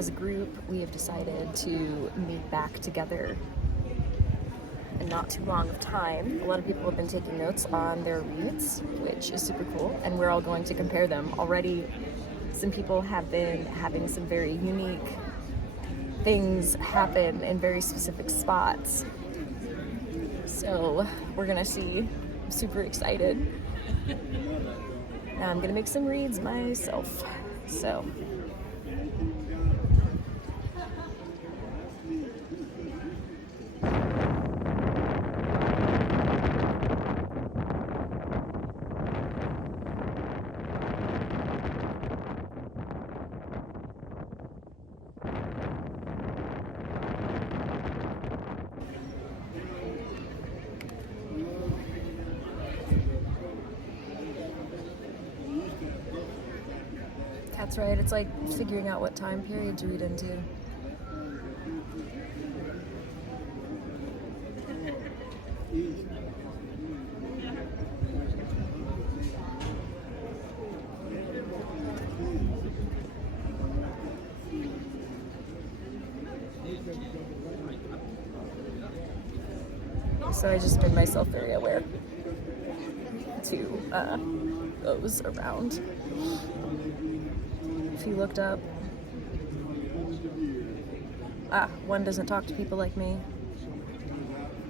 as a group, we have decided to meet back together in not too long of time. A lot of people have been taking notes on their reads, which is super cool, and we're all going to compare them. Already, some people have been having some very unique things happen in very specific spots. So we're gonna see. I'm super excited. Now I'm gonna make some reads myself. So that's right, it's like figuring out what time period to read into. So I just made myself very aware to those around. If you looked up, one doesn't talk to people like me.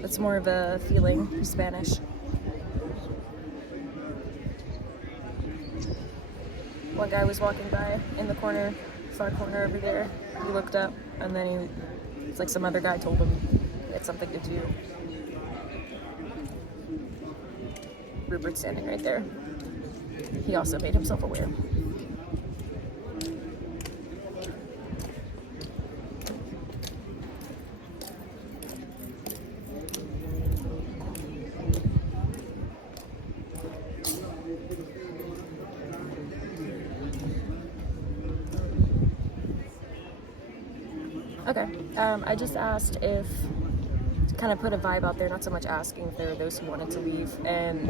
That's more of a feeling in Spanish. One guy was walking by in the corner, far corner over there. He looked up, and then it's like some other guy told him it's something to do. Rupert's standing right there. He also made himself aware. Okay, I just asked if, to kind of put a vibe out there, not so much asking if there were those who wanted to leave, and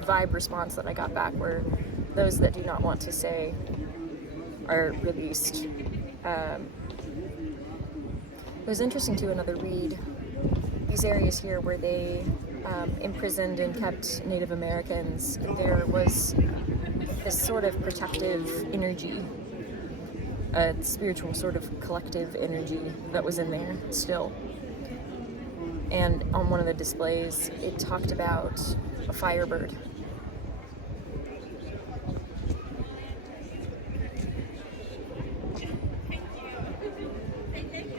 the vibe response that I got back were those that do not want to stay are released. It was interesting too, another read, these areas here where they imprisoned and kept Native Americans, there was this sort of protective energy, a spiritual sort of collective energy that was in there still. And on one of the displays, it talked about a firebird.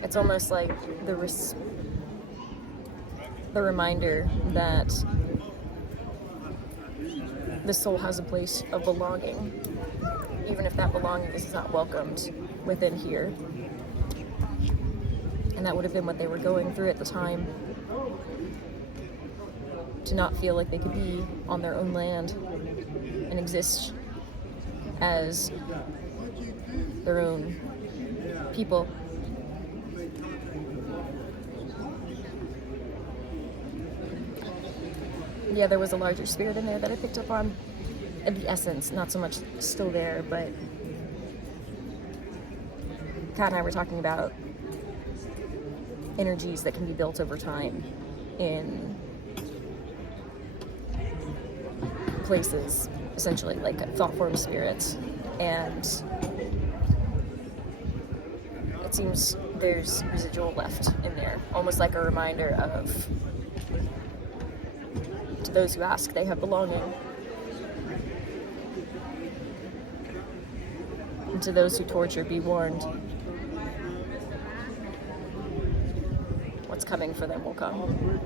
It's almost like the reminder that the soul has a place of belonging, even if that belonging is not welcomed within here. And that would have been what they were going through at the time, to not feel like they could be on their own land and exist as their own people. Yeah, there was a larger spirit in there that I picked up on. And the essence, not so much still there, but Kat and I were talking about energies that can be built over time in places, essentially, like thought form spirits. And it seems there's residual left in there, almost like a reminder of, to those who ask, they have belonging. And to those who torture, be warned. What's coming for them will come.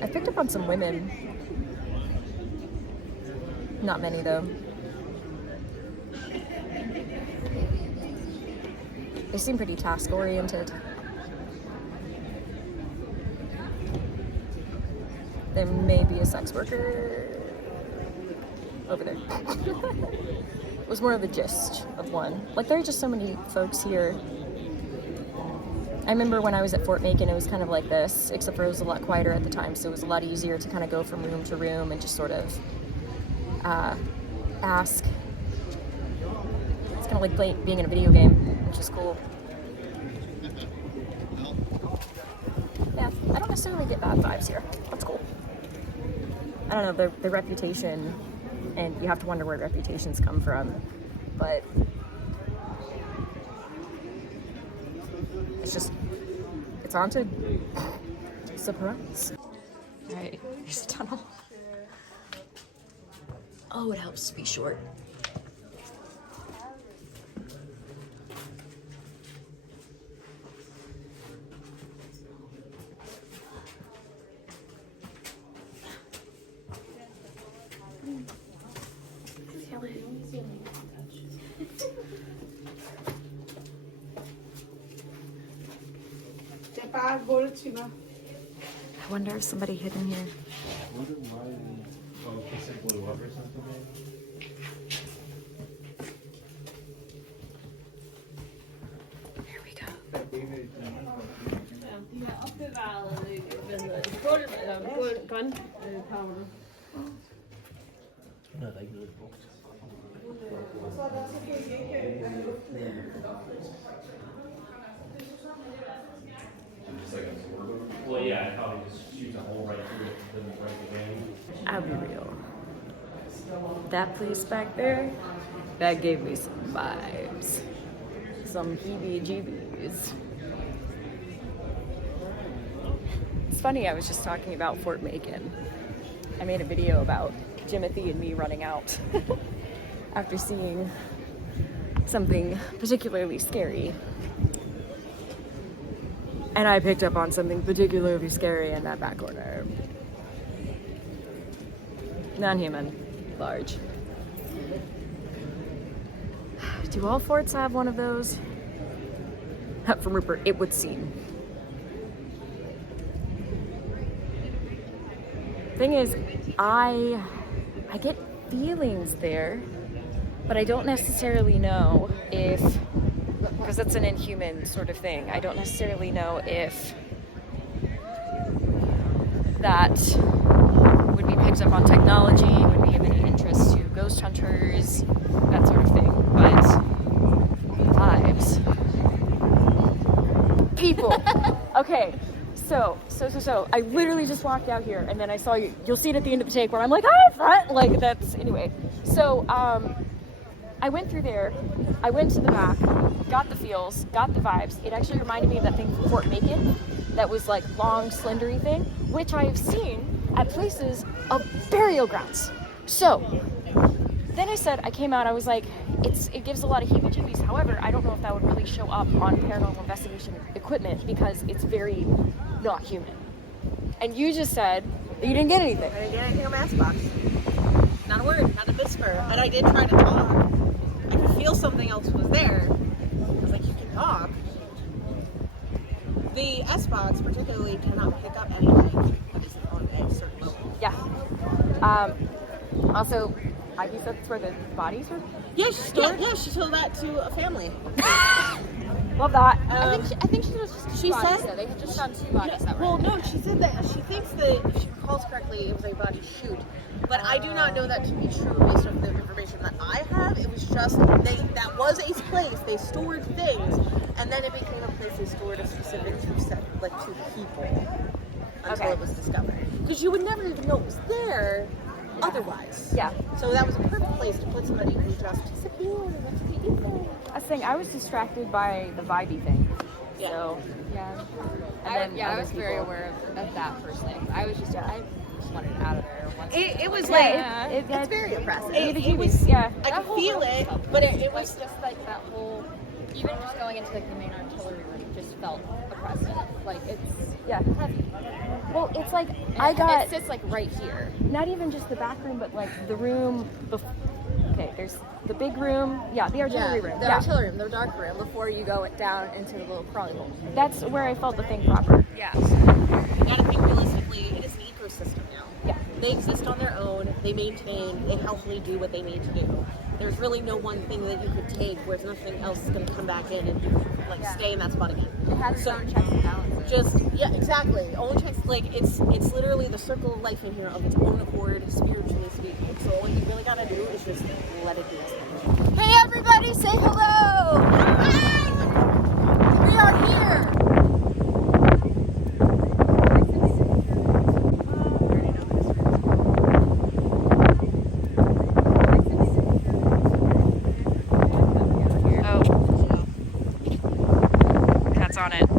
I picked up on some women. Not many, though. They seem pretty task-oriented. There may be a sex worker over there. It was more of the gist of one. Like, there are just so many folks here I remember when I was at Fort Macon, it was kind of like this, except for it was a lot quieter at the time, so it was a lot easier to kind of go from room to room and just sort of ask. It's kind of like being in a video game, which is cool. Yeah, I don't necessarily get bad vibes here. That's cool. I don't know, the reputation, and you have to wonder where reputations come from, but it's haunted. Surprise. Alright, here's the tunnel. Oh, it helps to be short. I wonder if somebody hid in here. Here we go. Well, yeah, I probably just shoot a hole right through it, then break the game. I'll be real. That place back there, that gave me some vibes. Some heebie-jeebies. It's funny, I was just talking about Fort Macon. I made a video about Jimothy and me running out after seeing something particularly scary. And I picked up on something particularly scary in that back corner. Non-human. Large. Do all forts have one of those? From Rupert, it would seem. Thing is, I get feelings there, but I don't necessarily know if, because that's an inhuman sort of thing, I don't necessarily know if that would be picked up on technology, would be of any interest to ghost hunters, that sort of thing, but vibes. People. Okay, so, I literally just walked out here, and then I saw you, you'll see it at the end of the take where I'm like, hi, front, like, that's, anyway. So, I went through there, I went to the back, got the feels, got the vibes. It actually reminded me of that thing from Fort Macon, that was like long, slendery thing, which I have seen at places of burial grounds. So, then I came out, I was like, it gives a lot of heebie-jeebies. However, I don't know if that would really show up on paranormal investigation equipment because it's very not human. And you just said that you didn't get anything. I didn't get anything on my Xbox. Not a word, not a whisper. And I did try to talk. I could feel something else was there. I was like, you can talk. The S-Box particularly cannot pick up anything that is on a certain level. Yeah. Also, Ivy said that's where the bodies were? Yeah, she told that to a family. Love that. I think she was just she bodies, said though. They had just found two bodies that were. Well, no, she said that she thinks that, if she recalls correctly, it was a body shoot. But I do not know that to be true based on the information that I have. It was just that was a place they stored things, and then it became a place they stored a specific to people until it was discovered. Because you would never even know it was there otherwise. Yeah. So that was a perfect place to put somebody who just disappeared into the ether. I was saying, I was distracted by the vibey thing. Yeah. So, Yeah. and then I other was very people. aware of that personally. I just wanted it out of there. Once It was Yeah, like, it's very oppressive. it was, yeah. I That could whole feel room it, felt but it like was just like that whole, even just going into like the main artillery room just felt oppressive. Like it's Yeah. heavy. Well, it's like, And it sits like right here. not even just the back room, but like the room, okay, there's the big room, the artillery room. The artillery room, the dark room, before you go down into the little crawly hole. That's where I felt the thing proper. Yeah. you gotta think realistically, it is an ecosystem now. Yeah. They exist on their own, they maintain, they healthily do what they need to do. there's really no one thing that you could take where nothing else is going to come back in and like stay in that spot again. It has its own checks and balances. Just yeah, exactly. Only checks like it's literally the circle of life in here of its own accord, spiritually speaking. So all you really gotta do is just let it do its thing. Hey everybody, say hello! We are here. Cat's on it.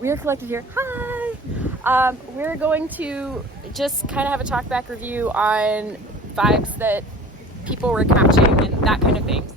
We are collected here. Hi! We're going to just kind of have a talk back review on vibes that people were catching and that kind of thing.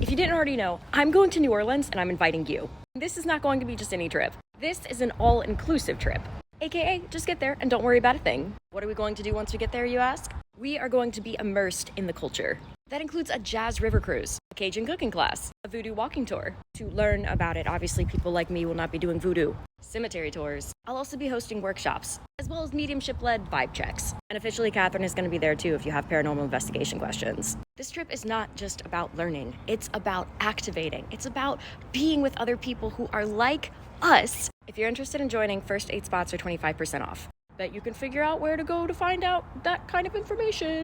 If you didn't already know, I'm going to New Orleans and I'm inviting you. This is not going to be just any trip. This is an all-inclusive trip. AKA, just get there and don't worry about a thing. What are we going to do once we get there, you ask? We are going to be immersed in the culture. That includes a jazz river cruise, a Cajun cooking class, a voodoo walking tour. To learn about it, obviously people like me will not be doing voodoo. Cemetery tours. I'll also be hosting workshops, as well as mediumship-led vibe checks. And officially, Catherine is going to be there too if you have paranormal investigation questions. This trip is not just about learning. It's about activating. It's about being with other people who are like us. If you're interested in joining, first 8 spots are 25% off. Bet you can figure out where to go to find out that kind of information.